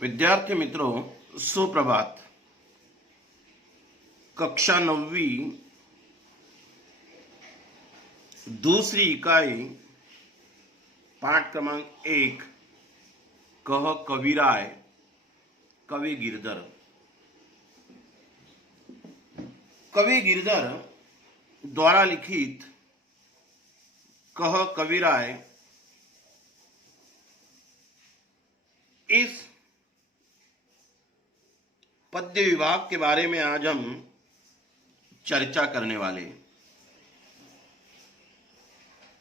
विद्यार्थी मित्रों, सुप्रभात। कक्षा 9वीं दूसरी इकाई पाठ क्रमांक 1 कह कविराय कवि गिरधर। कवि गिरधर द्वारा लिखित कह कविराय इस पद्य विभाग के बारे में आज हम चर्चा करने वाले हैं।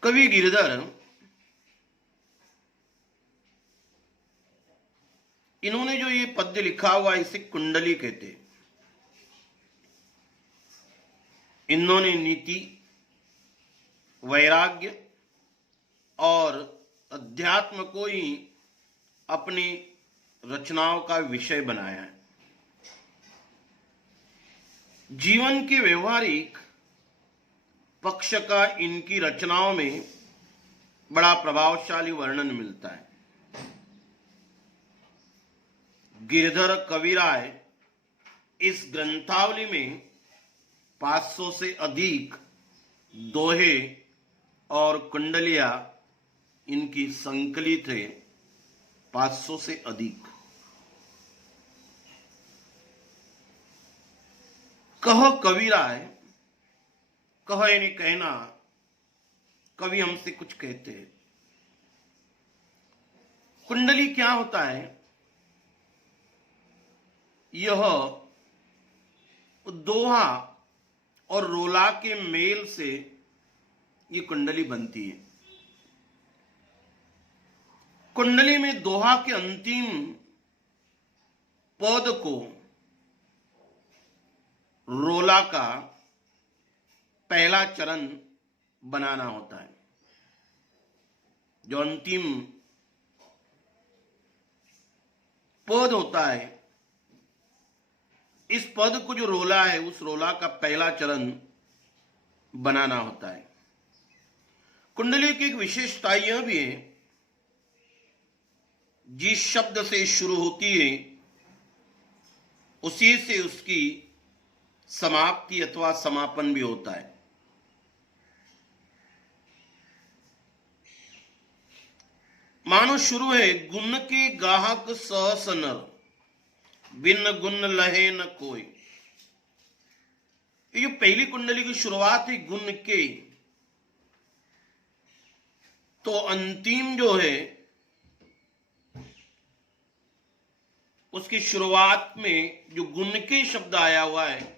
कवि गिरधर इन्होंने जो ये पद्य लिखा हुआ इसे कुंडली कहते। इन्होंने नीति, वैराग्य और अध्यात्म को ही अपनी रचनाओं का विषय बनाया है। जीवन के व्यवहारिक पक्ष का इनकी रचनाओं में बड़ा प्रभावशाली वर्णन मिलता है। गिरधर कविराय इस ग्रंथावली में 500 से अधिक दोहे और कुंडलियां इनकी संकलित है। 500 से अधिक। कह कविराय, कह यानी कहना, कवि हमसे कुछ कहते हैं। कुंडली क्या होता है? यह दोहा और रोला के मेल से ये कुंडली बनती है। कुंडली में दोहा के अंतिम पद को रोला का पहला चरण बनाना होता है। जो अंतिम पद होता है, इस पद को जो रोला है उस रोला का पहला चरण बनाना होता है। कुंडली की एक विशेषता यह भी है, जिस शब्द से शुरू होती है उसी से उसकी समाप्ति अथवा समापन भी होता है। मानो शुरू है, गुण के गाहक सहस नर, बिन गुण लहे न कोई। ये जो पहली कुंडली की शुरुआत है गुण के, तो अंतिम जो है उसकी शुरुआत में जो गुण के शब्द आया हुआ है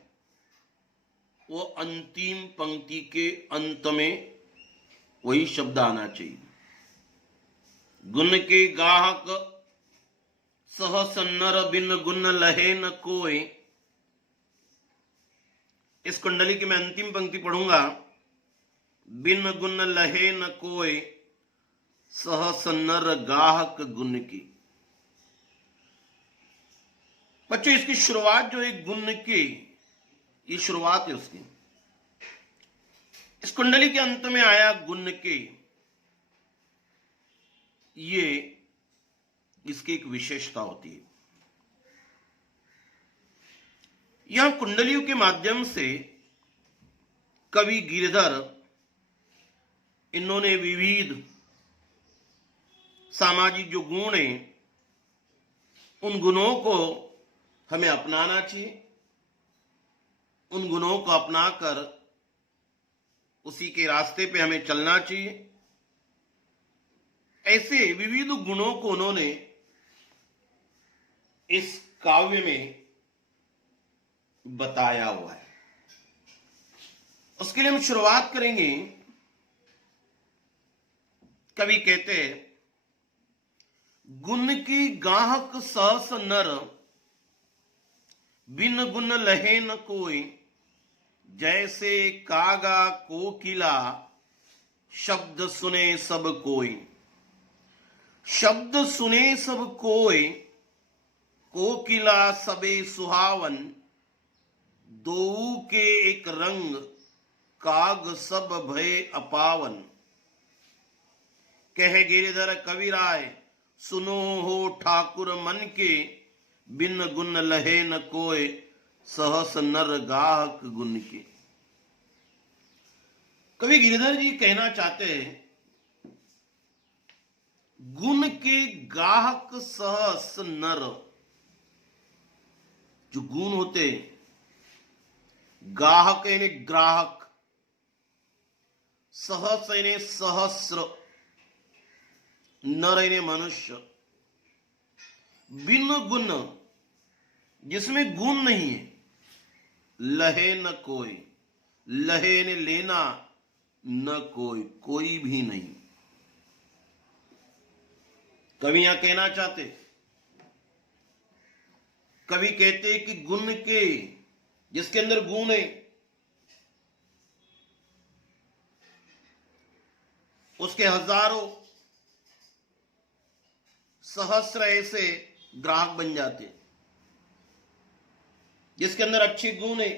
वो अंतिम पंक्ति के अंत में वही शब्द आना चाहिए। गुण के गाहक सहस नर, बिन गुण लहे न कोय। इस कुंडली की मैं अंतिम पंक्ति पढ़ूंगा। बिन गुण लहे न कोय, सहस नर गाहक गुण की। बच्चों, इसकी शुरुआत जो है गुण के, ये शुरुआत है उसकी। इस कुंडली के अंत में आया गुण के, ये इसकी एक विशेषता होती है। यहां कुंडलियों के माध्यम से कवि गिरधर इन्होंने विविध सामाजिक जो गुण हैं उन गुणों को हमें अपनाना चाहिए। उन गुणों को अपनाकर उसी के रास्ते पे हमें चलना चाहिए। ऐसे विविध गुणों को उन्होंने इस काव्य में बताया हुआ है। उसके लिए हम शुरुआत करेंगे। कवि कहते हैं, गुण की गाहक सहस नर, बिन गुण लहे न कोई। जैसे कागा कोकिला, शब्द सुने सब कोई। शब्द सुने सब कोई, कोकिला सबे सुहावन। दोऊ के एक रंग, काग सब भय अपावन। कह गिरधर कविराय, सुनो हो ठाकुर मन के, बिन गुण लहे न कोय, सहस नर गाहक गुण के। कवि गिरिधर जी कहना चाहते हैं, गुण के गाहक सहस नर। जो गुण होते, गाहक यानी ग्राहक, सहस यानी सहस्र, नर यानी मनुष्य। बिन गुण, जिसमें गुण नहीं है, लहे न कोई, लहे ने लेना, न कोई, कोई भी नहीं। कवि यहां कहना चाहते, कवि कहते कि गुण के, जिसके अंदर गुण है, उसके हजारों सहस्र ऐसे ग्राहक बन जाते। जिसके अंदर अच्छी गुण है,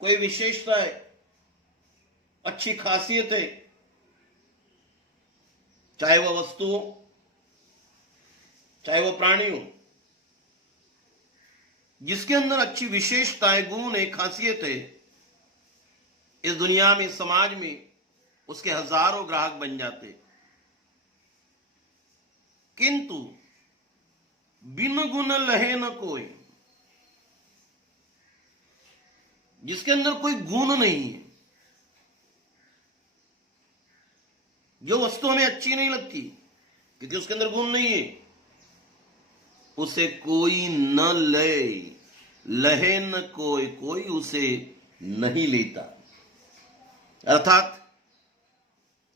कोई विशेषता है, अच्छी खासियत है, चाहे वह वस्तु हो, चाहे वह प्राणी हो, जिसके अंदर अच्छी विशेषताएं, गुण है, खासियत है, इस दुनिया में, समाज में उसके हजारों ग्राहक बन जाते। किंतु बिन गुण लहे न कोई, जिसके अंदर कोई गुण नहीं है, जो वस्तु हमें अच्छी नहीं लगती क्योंकि उसके अंदर गुण नहीं है, उसे कोई न ले, लहे न कोई, कोई उसे नहीं लेता। अर्थात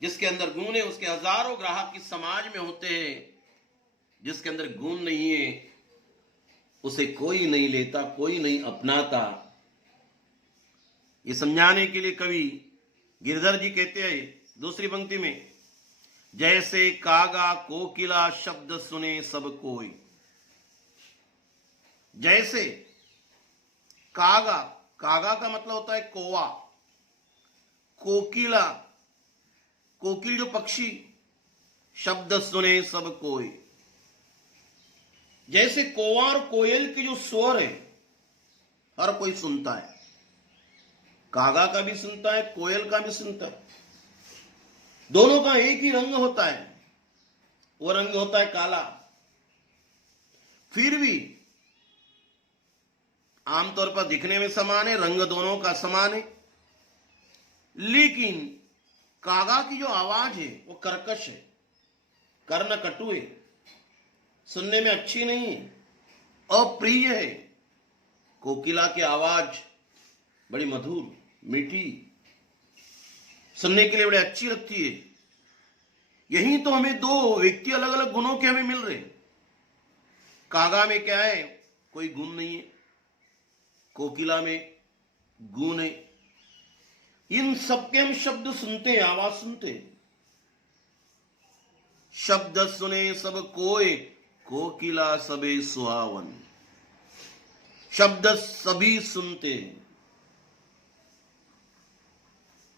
जिसके अंदर गुण है, उसके हजारों ग्राहक इस समाज में होते हैं। जिसके अंदर गुण नहीं है, उसे कोई नहीं लेता, कोई नहीं अपनाता। ये समझाने के लिए कवि गिरधर जी कहते हैं दूसरी पंक्ति में, जैसे कागा कोकिला शब्द सुने सब कोई। जैसे कागा, कागा का मतलब होता है कौवा, कोकिला, कोकिल जो पक्षी, शब्द सुने सब कोई। जैसे कौवा और कोयल के जो स्वर है, हर कोई सुनता है, कागा का भी सुनता है, कोयल का भी सुनता है। दोनों का एक ही रंग होता है, वो रंग होता है काला। फिर भी आमतौर पर दिखने में समान है, रंग दोनों का समान है, लेकिन कागा की जो आवाज है वो कर्कश है, कर्ण कटु है, सुनने में अच्छी नहीं है, अप्रिय है। कोकिला की आवाज बड़ी मधुर, मीठी, सुनने के लिए बड़ी अच्छी लगती है। यही तो हमें दो व्यक्ति अलग अलग गुणों के हमें मिल रहे। कागा में क्या है, कोई गुण नहीं है, कोकिला में गुण है। इन सबके हम शब्द सुनते हैं, आवाज सुनते हैं। शब्द सुने सब कोय, कोकिला सबे सुहावन। शब्द सभी सुनते हैं।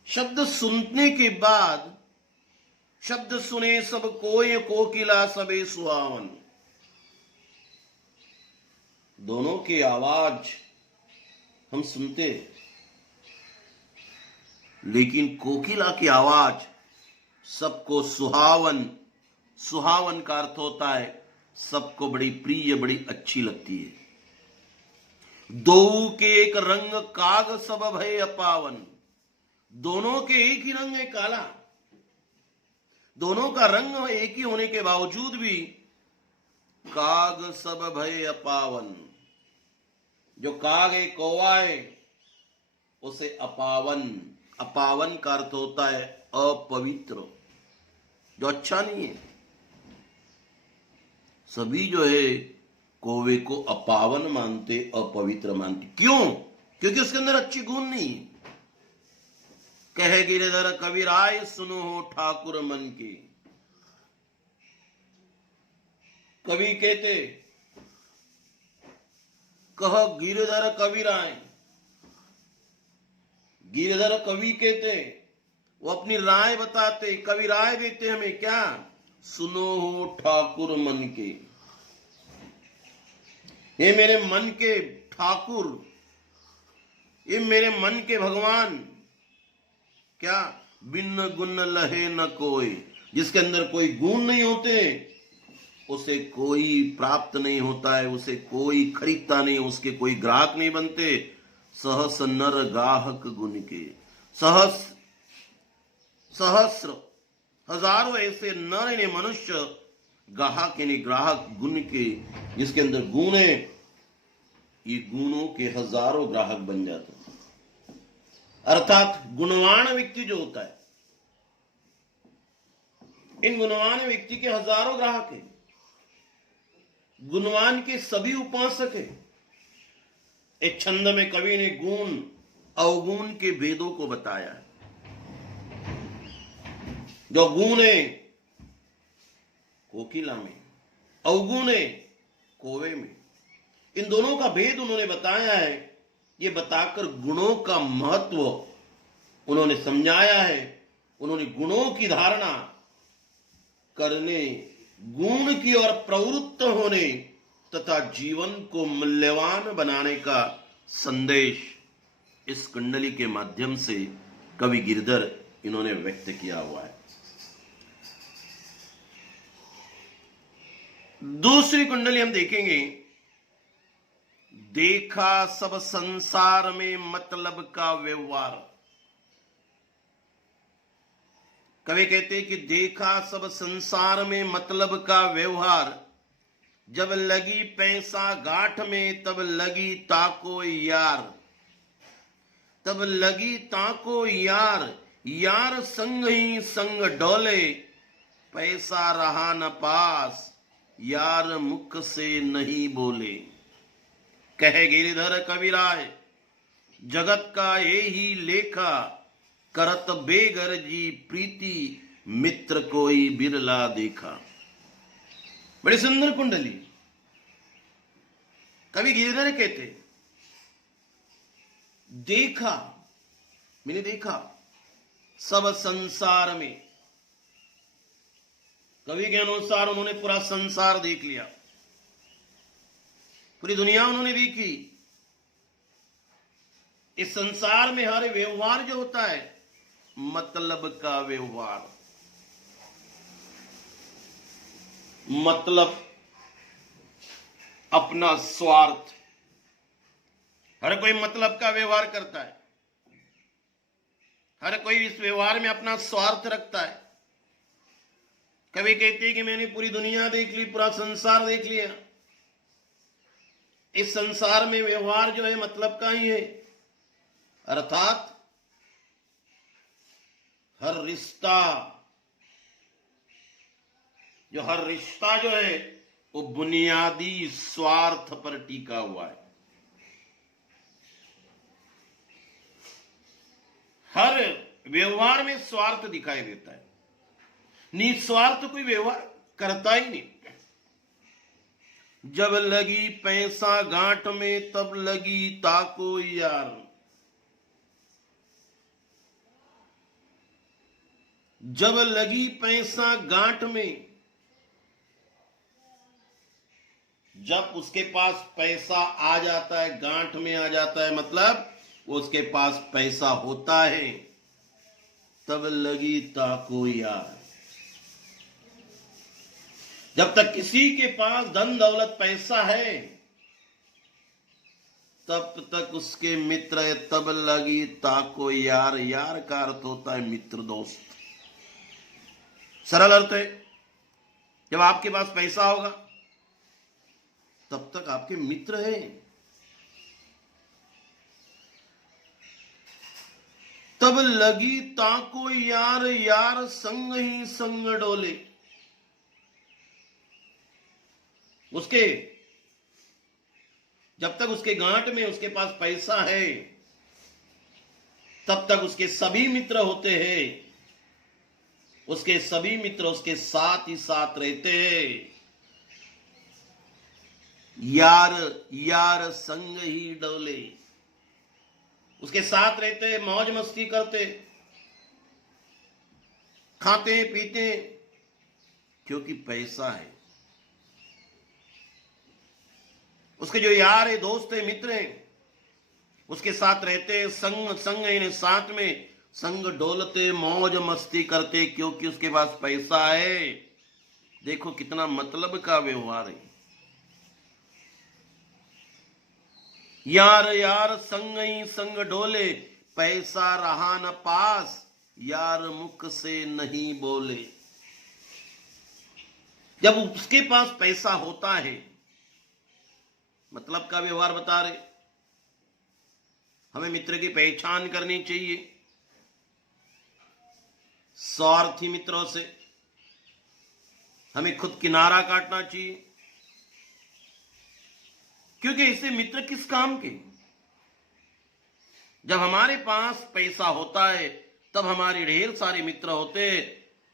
शब्द सुनने के बाद, शब्द सुने सब कोय, कोकिला सबे सुहावन। दोनों की आवाज हम सुनते, लेकिन कोकिला की आवाज सबको सुहावन, सुहावन का अर्थ होता है सबको बड़ी प्रिय, बड़ी अच्छी लगती है। दो के एक रंग काग सब भय अपावन। दोनों के एक ही रंग है, काला। दोनों का रंग एक ही होने के बावजूद भी काग सब भय अपावन। जो काग है, कौवा है, उसे अपावन, अपावन का अर्थ होता है अपवित्र, जो अच्छा नहीं है। सभी जो है कौवे को अपावन मानते, अपवित्र मानते। क्यों? क्योंकि उसके अंदर अच्छी गुण नहीं है। कहे गिरिधर कविराय, सुनो हो ठाकुर मन के। कवि कहते, कह गिरिधर कविराय। गिरिधर कवि कहते, वो अपनी राय बताते, कवि राय देते हमें क्या, सुनो हो ठाकुर मन के। ये मेरे मन के ठाकुर, ये मेरे मन के भगवान, क्या बिन गुण लहे न कोई, जिसके अंदर कोई गुण नहीं होते उसे कोई प्राप्त नहीं होता है, उसे कोई खरीदता नहीं, उसके कोई ग्राहक नहीं बनते। सहस नर गाहक गुण के, सहस्र हजारों ऐसे नर यानी मनुष्य, गाहक यानी ग्राहक गुण के, जिसके अंदर गुण है, ये गुणों के हजारों ग्राहक बन जाते हैं। अर्थात गुणवान व्यक्ति जो होता है, इन गुणवान व्यक्ति के हजारों ग्राहक हैं। गुणवान के सभी उपासक है। एक छंद में कवि ने गुण अवगुण के भेदों को बताया है। जो गुण है कोकिला में, अवगुण है कोवे में, इन दोनों का भेद उन्होंने बताया है। ये बताकर गुणों का महत्व उन्होंने समझाया है। उन्होंने गुणों की धारणा करने, गुण की ओर प्रवृत्त होने तथा जीवन को मूल्यवान बनाने का संदेश इस कुंडली के माध्यम से कवि गिरधर इन्होंने व्यक्त किया हुआ है। दूसरी कुंडली हम देखेंगे, देखा सब संसार में मतलब का व्यवहार। कवि कहते हैं कि देखा सब संसार में मतलब का व्यवहार, जब लगी पैसा गांठ में तब लगी ताको यार, तब लगी ताको यार, यार संग ही संग डोले, पैसा रहा न पास, यार मुख से नहीं बोले। कहे गिरिधर कविराय, जगत का ये ही लेखा, करत बेगर जी प्रीति, मित्र कोई बिरला देखा। बड़ी सुंदर कुंडली। कवि गिरिधर कहते, देखा मैंने देखा सब संसार में। कवि के अनुसार उन्होंने पूरा संसार देख लिया, पूरी दुनिया उन्होंने देखी। इस संसार में हर व्यवहार जो होता है मतलब का व्यवहार, मतलब अपना स्वार्थ। हर कोई मतलब का व्यवहार करता है, हर कोई इस व्यवहार में अपना स्वार्थ रखता है। कवि कहते हैं कि मैंने पूरी दुनिया देख ली, पूरा संसार देख लिया। इस संसार में व्यवहार जो है मतलब का ही है, अर्थात हर रिश्ता जो है वो बुनियादी स्वार्थ पर टिका हुआ है। हर व्यवहार में स्वार्थ दिखाई देता है, निस्वार्थ कोई व्यवहार करता ही नहीं। जब लगी पैसा गांठ में तब लगी ताको यार, जब लगी पैसा गांठ में, जब उसके पास पैसा आ जाता है, गांठ में आ जाता है, मतलब उसके पास पैसा होता है, तब लगी ताको यार। जब तक किसी के पास धन दौलत पैसा है तब तक उसके मित्र है, तब लगी ताको यार। यार का अर्थ होता है मित्र, दोस्त। सरल अर्थ है, जब आपके पास पैसा होगा तब तक आपके मित्र हैं। तब लगी ताको यार, यार संग ही संग डोले। उसके जब तक उसके गांठ में उसके पास पैसा है तब तक उसके सभी मित्र होते हैं, उसके सभी मित्र उसके साथ ही साथ रहते हैं। यार यार संग ही डोले, उसके साथ रहते, मौज मस्ती करते, खाते पीते, क्योंकि पैसा है। उसके जो यार है, दोस्त है, मित्र हैं, उसके साथ रहते हैं, संग संग इन्हें साथ में संग डोलते, मौज मस्ती करते, क्योंकि उसके पास पैसा है। देखो कितना मतलब का व्यवहार है। यार यार संग ही संग डोले, पैसा रहा न पास, यार मुख से नहीं बोले। जब उसके पास पैसा होता है, मतलब का व्यवहार बता रहे, हमें मित्र की पहचान करनी चाहिए। स्वार्थी मित्रों से हमें खुद किनारा काटना चाहिए, क्योंकि इसे मित्र किस काम के। जब हमारे पास पैसा होता है तब हमारे ढेर सारे मित्र होते,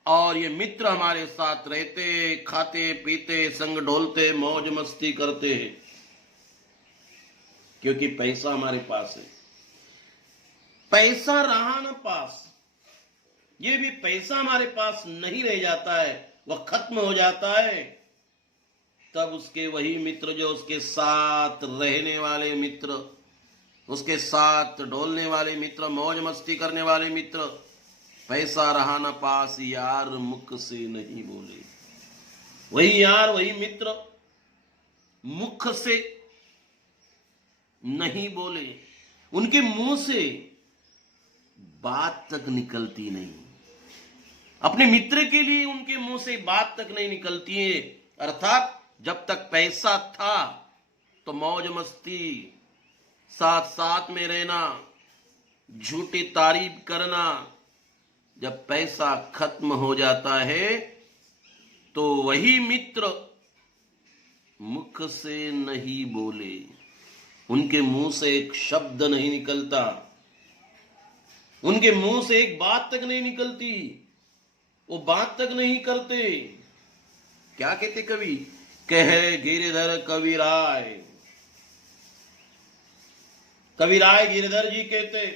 और ये मित्र हमारे साथ रहते, खाते पीते, संग ढोलते, मौज मस्ती करते हैं, क्योंकि पैसा हमारे पास है। पैसा रहा न पास, ये भी पैसा हमारे पास नहीं रह जाता है, वह खत्म हो जाता है, तब उसके वही मित्र, जो उसके साथ रहने वाले मित्र, उसके साथ डोलने वाले मित्र, मौज मस्ती करने वाले मित्र, पैसा रहा न पास, यार मुख से नहीं बोले। वही यार, वही मित्र मुख से नहीं बोले, उनके मुंह से बात तक निकलती नहीं। अपने मित्र के लिए उनके मुंह से बात तक नहीं निकलती है। अर्थात जब तक पैसा था तो मौज मस्ती, साथ साथ में रहना, झूठी तारीफ करना। जब पैसा खत्म हो जाता है तो वही मित्र मुख से नहीं बोले, उनके मुंह से एक शब्द नहीं निकलता, उनके मुंह से एक बात तक नहीं निकलती, वो बात तक नहीं करते। क्या कहते कवि, कहे गिरधर कविराय, कविराय गिरधर जी कहते,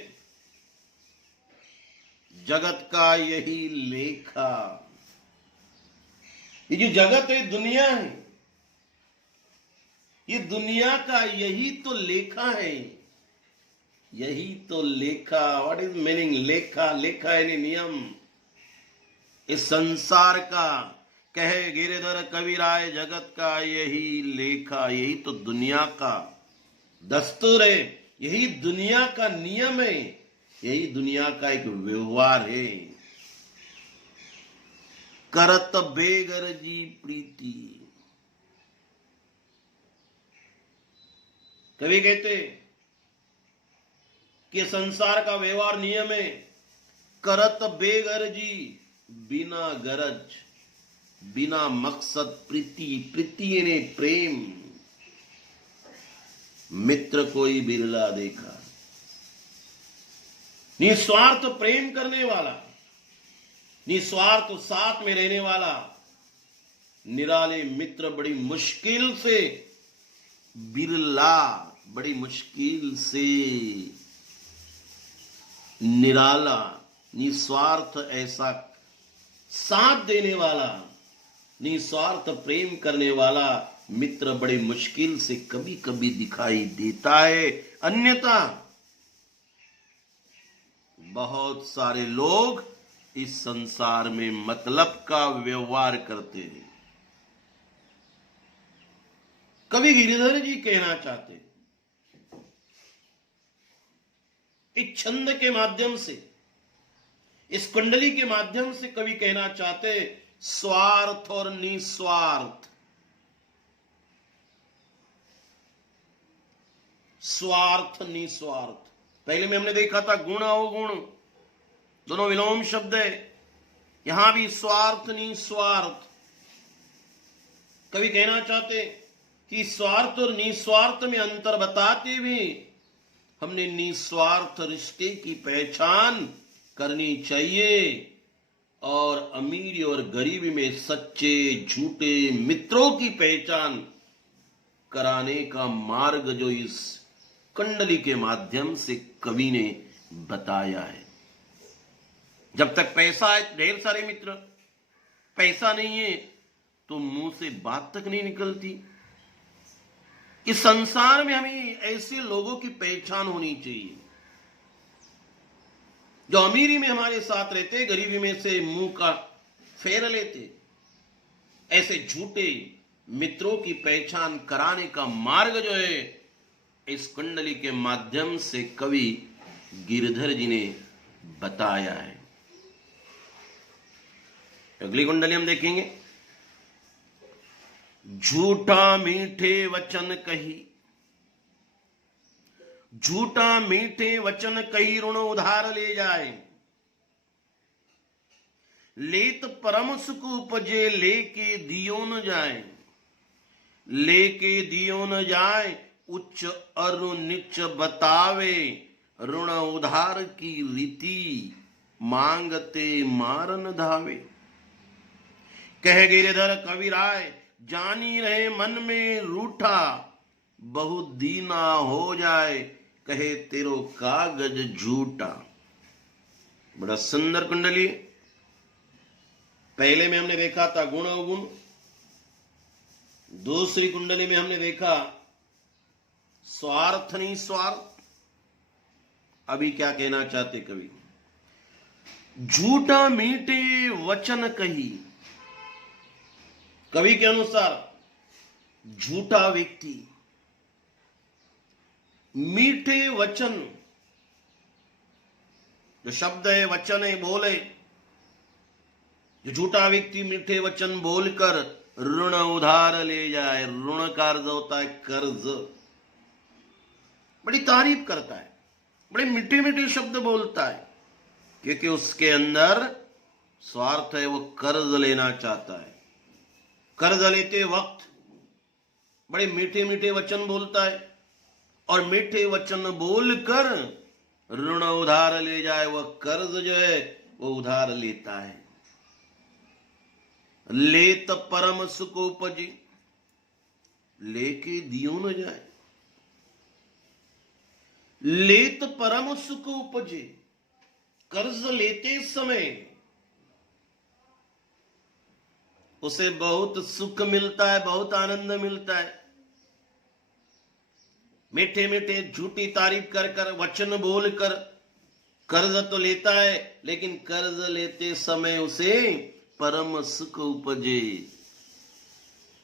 जगत का यही लेखा। ये जो जगत है, दुनिया है, ये दुनिया का यही तो लेखा है, यही तो लेखा। व्हाट इज मीनिंग लेखा? लेखा यानी नियम। इस संसार का, कहे गिरधर कविराय, जगत का यही लेखा, यही तो दुनिया का दस्तूर है, यही दुनिया का नियम है, यही दुनिया का एक व्यवहार है। करत बेगर जी प्रीति, कवि कहते कि संसार का व्यवहार नियम है, करत बेगर जी, बिना गरज, बिना मकसद प्रीति। प्रीति यानी प्रेम। मित्र कोई बिरला देखा। निस्वार्थ प्रेम करने वाला, निस्वार्थ साथ में रहने वाला निराले मित्र बड़ी मुश्किल से, बिरला बड़ी मुश्किल से, निराला निस्वार्थ ऐसा साथ देने वाला, निस्वार्थ प्रेम करने वाला मित्र बड़ी मुश्किल से कभी कभी दिखाई देता है। अन्यथा बहुत सारे लोग इस संसार में मतलब का व्यवहार करते हैं। कवि गिरिधर जी कहना चाहते, एक छंद के माध्यम से, इस कुंडली के माध्यम से कवि कहना चाहते, स्वार्थ और निस्वार्थ, स्वार्थ निस्वार्थ। पहले में हमने देखा था गुण अवगुण दोनों विलोम शब्द है, यहां भी स्वार्थ निस्वार्थ। कवि कहना चाहते कि स्वार्थ और निस्वार्थ में अंतर बताते भी हमने निस्वार्थ रिश्ते की पहचान करनी चाहिए, और अमीरी और गरीबी में सच्चे झूठे मित्रों की पहचान कराने का मार्ग जो इस कुंडली के माध्यम से कवि ने बताया है। जब तक पैसा है ढेर सारे मित्र, पैसा नहीं है तो मुंह से बात तक नहीं निकलती। इस संसार में हमें ऐसे लोगों की पहचान होनी चाहिए जो अमीरी में हमारे साथ रहते, गरीबी में से मुंह का फेर लेते। ऐसे झूठे मित्रों की पहचान कराने का मार्ग जो है इस कुंडली के माध्यम से कवि गिरधर जी ने बताया है। अगली कुंडली हम देखेंगे। झूठा मीठे वचन कही, झूठा मीठे वचन कही ऋण उधार ले जाए। लेत परम सुख उपजे लेके दियो न जाए, लेके दियो न जाए। उच्च अरु नीच बतावे, ऋण उधार की रीति मांगते मारन धावे। कह गिरधर कवि राय, जानी रहे मन में रूठा। बहुत दीना हो जाए, कहे तेरो कागज झूठा। बड़ा सुंदर कुंडली। पहले में हमने देखा था गुण अवगुण, दूसरी कुंडली में हमने देखा स्वार्थ नहीं स्वार्थ। अभी क्या कहना चाहते कवि? झूठा मीठे वचन कही। कवि के अनुसार झूठा व्यक्ति मीठे वचन, जो शब्द है वचन है बोले, जो झूठा व्यक्ति मीठे वचन बोलकर ऋण उधार ले जाए। ऋण का अर्थ होता है कर्ज। बड़ी तारीफ करता है, बड़े मीठे मीठे शब्द बोलता है, क्योंकि उसके अंदर स्वार्थ है, वो कर्ज लेना चाहता है। कर्ज लेते वक्त बड़े मीठे मीठे वचन बोलता है और मीठे वचन बोलकर ऋण उधार ले जाए। वह कर्ज जो है वो उधार लेता है। लेत परम सुख उपजी, लेके दियो न जाए। लेत परम सुख उपजे, कर्ज लेते समय उसे बहुत सुख मिलता है, बहुत आनंद मिलता है। मीठे मीठे झूठी तारीफ कर कर वचन बोलकर कर्ज तो लेता है, लेकिन कर्ज लेते समय उसे परम सुख उपजे,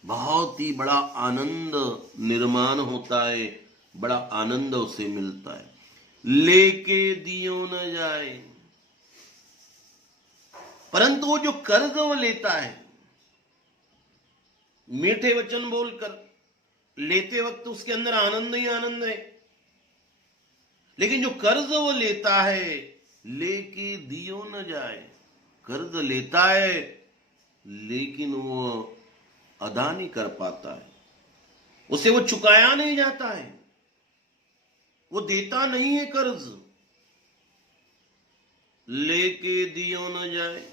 बहुत ही बड़ा आनंद निर्माण होता है, बड़ा आनंद उसे मिलता है। लेके दियो न जाए, परंतु वो जो कर्ज वो लेता है मीठे वचन बोलकर, लेते वक्त उसके अंदर आनंद ही आनंद है, लेकिन जो कर्ज वो लेता है लेके दियो न जाए। कर्ज लेता है लेकिन वो अदा नहीं कर पाता है, उसे वो चुकाया नहीं जाता है, वो देता नहीं है कर्ज। लेके दियो न जाए।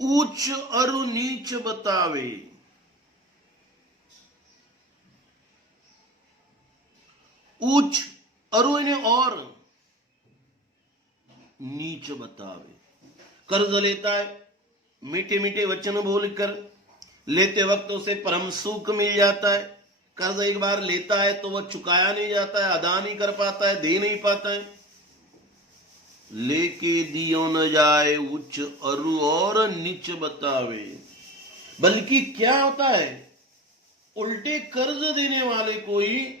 ऊंच अरु नीच बतावे, ऊंच अरु इन्हें और नीच बतावे। कर्ज लेता है, मीठे मीठे वचन बोलकर, लेते वक्त उसे परम सुख मिल जाता है। कर्ज एक बार लेता है तो वह चुकाया नहीं जाता है, अदा नहीं कर पाता है, दे नहीं पाता है। लेके दियो न जाए, उच्च अरु और नीच बतावे। बल्कि क्या होता है, उल्टे कर्ज देने वाले को ही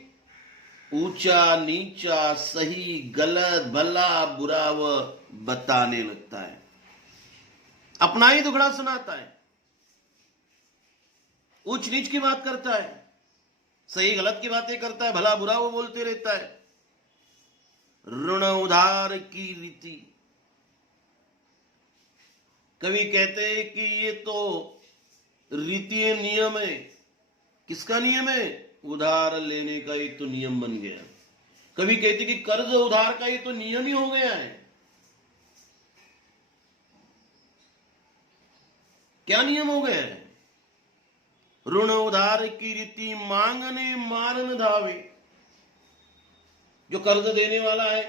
ऊंचा नीचा, सही गलत, भला बुरा वह बताने लगता है, अपना ही दुखड़ा सुनाता है, ऊंच नीच की बात करता है, सही गलत की बातें करता है, भला बुरा वो बोलते रहता है। ऋण उधार की रीति। कवि कहते हैं कि ये तो रीति नियम है। किसका नियम है? उधार लेने का ये तो नियम बन गया। कवि कहते कि कर्ज उधार का ये तो नियम ही हो गया है। क्या नियम हो गया है? ऋण उधार की रीति मांगने मारन धावे। जो कर्ज देने वाला है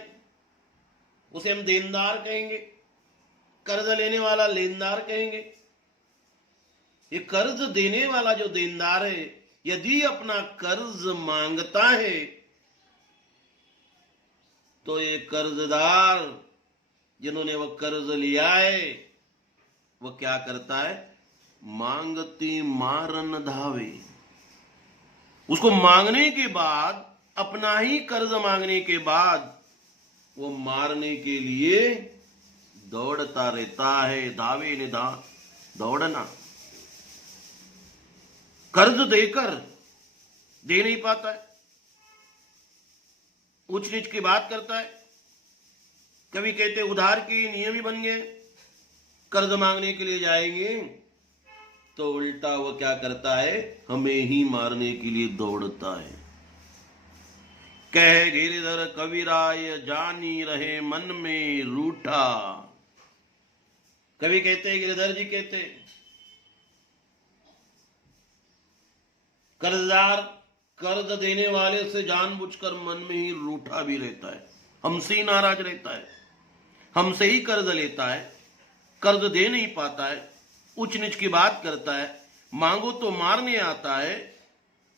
उसे हम देनदार कहेंगे, कर्ज लेने वाला लेनदार कहेंगे। ये कर्ज देने वाला जो देनदार है, यदि अपना कर्ज मांगता है तो ये कर्जदार जिन्होंने वो कर्ज लिया है वो क्या करता है? मांगती मारन धावे। उसको मांगने के बाद, अपना ही कर्ज मांगने के बाद वो मारने के लिए दौड़ता रहता है। धावे ने दौड़ना। कर्ज देकर दे नहीं पाता है, ऊंच नीच की बात करता है। कभी कहते उधार के नियम ही बन गए, कर्ज मांगने के लिए जाएंगे तो उल्टा वो क्या करता है? हमें ही मारने के लिए दौड़ता है। कह गिरधर कविराय जानी रहे मन में रूठा। कभी कहते, गिरधर जी कहते, कर्जदार कर्ज देने वाले से जानबूझकर मन में ही रूठा भी रहता है, हमसे ही नाराज रहता है, हमसे ही कर्ज लेता है, कर्ज दे नहीं पाता है, उच्च नीच की बात करता है, मांगो तो मारने आता है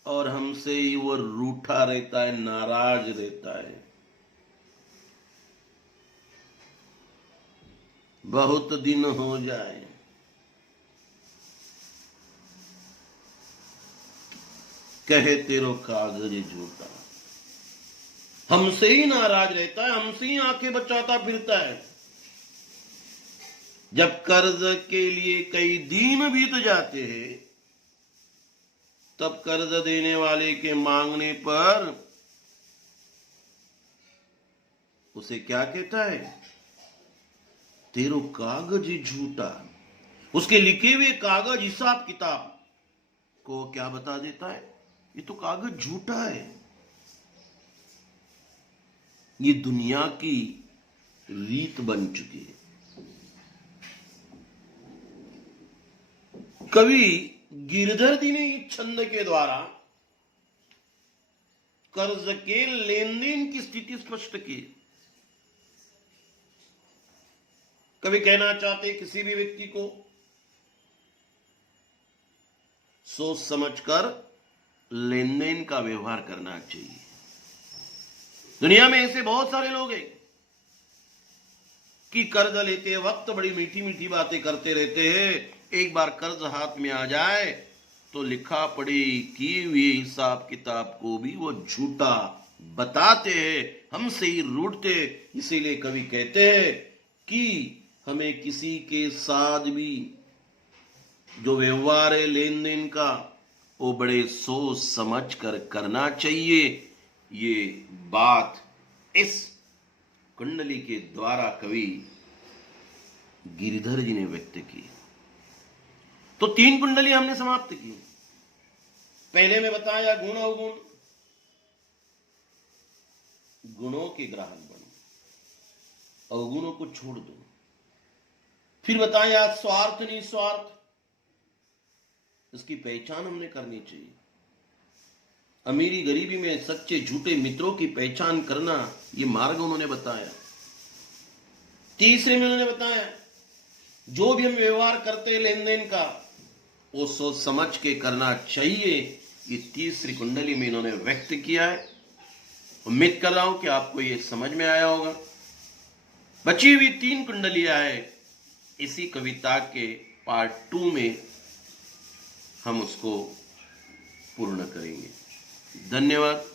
और हमसे ही वो रूठा रहता है, नाराज रहता है। बहुत दिन हो जाए कहे तेरो कागज झूठा। हमसे ही नाराज रहता है, हमसे ही आंखें बचाता फिरता है। जब कर्ज के लिए कई दिन बीत जाते हैं तब कर्ज देने वाले के मांगने पर उसे क्या कहता है? तेरो कागज झूठा। उसके लिखे हुए कागज, हिसाब किताब को क्या बता देता है? ये तो कागज झूठा है। ये दुनिया की रीत बन चुकी है। कवि गिरधर जी ने इस छंद के द्वारा कर्ज के लेन देन की स्थिति स्पष्ट की। कवि कहना चाहते किसी भी व्यक्ति को सोच समझकर लेन देन का व्यवहार करना चाहिए। दुनिया में ऐसे बहुत सारे लोग हैं कि कर्ज लेते वक्त बड़ी मीठी मीठी बातें करते रहते हैं। एक बार कर्ज हाथ में आ जाए तो लिखा पढ़ी की हुई हिसाब किताब को भी वो झूठा बताते हैं, हमसे ही रूठते। इसीलिए कवि कहते हैं कि हमें किसी के साथ भी जो व्यवहार है लेन देन का, वो बड़े सोच समझ कर करना चाहिए। ये बात इस कुंडली के द्वारा कवि गिरिधर जी ने व्यक्त की। तो 3 कुंडली हमने समाप्त की। पहले में बताया गुण अवगुण, गुणों के ग्राहक बनो, अवगुणों को छोड़ दो। फिर बताया स्वार्थ निस्वार्थ, इसकी पहचान हमने करनी चाहिए। अमीरी गरीबी में सच्चे झूठे मित्रों की पहचान करना, ये मार्ग उन्होंने बताया। तीसरे में उन्होंने बताया जो भी हम व्यवहार करते हैं लेन देन का, वो सोच समझ के करना चाहिए। ये तीसरी कुंडली में इन्होंने व्यक्त किया है। उम्मीद कर रहा हूं कि आपको ये समझ में आया होगा। बची हुई 3 कुंडलियां है, इसी कविता के पार्ट 2 में हम उसको पूर्ण करेंगे। धन्यवाद।